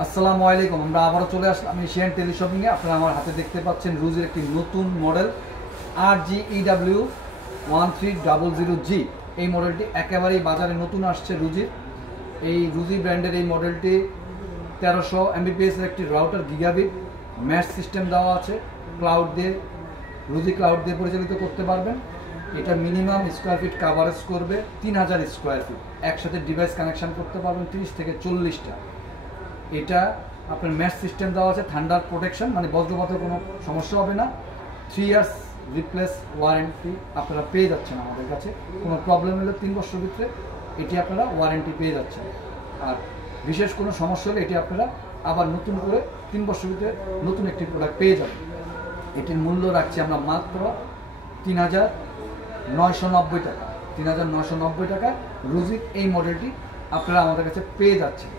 আসসালামু আলাইকুম। আমরা আবারও চলে আসলাম এশিয়ান টেলিশপিংয়ে। আপনারা আমার হাতে দেখতে পাচ্ছেন রুজির একটি নতুন মডেল RGEW1300G। এই মডেলটি একেবারেই বাজারে নতুন আসছে রুজির। এই রুজি ব্র্যান্ডের এই মডেলটি 1300 Mbps এর একটি রাউটার গিগাবিট ম্যাশ সিস্টেম দেওয়া আছে। ক্লাউড দিয়ে রুজি ক্লাউড দিয়ে পরিচালিত করতে পারবেন। এটা মিনিমাম স্কোয়ার ফিট কাভারেজ করবে 3000 স্কোয়ার ফিট। একসাথে ডিভাইস কানেকশন করতে পারবেন 30 থেকে 40টা। এটা আপনার ম্যাশ সিস্টেম দেওয়া আছে, থান্ডার প্রোটেকশন, মানে বজ্রপাতের কোনো সমস্যা হবে না। 3 ইয়ার্স রিপ্লেস ওয়ারেন্টি আপনারা পেয়ে যাচ্ছেন আমাদের কাছে। কোনো প্রবলেম হলে 3 বছর ভিতরে এটি আপনারা ওয়ারেন্টি পেয়ে যাচ্ছেন। আর বিশেষ কোনো সমস্যা হলে এটি আপনারা আবার নতুন করে 3 বছর ভিতরে নতুন একটি প্রোডাক্ট পেয়ে যাবেন। এটির মূল্য রাখছি আমরা মাত্র 3990 টাকা। 3990 টাকায় রুজির এই মডেলটি আপনারা আমাদের কাছে পেয়ে যাচ্ছেন।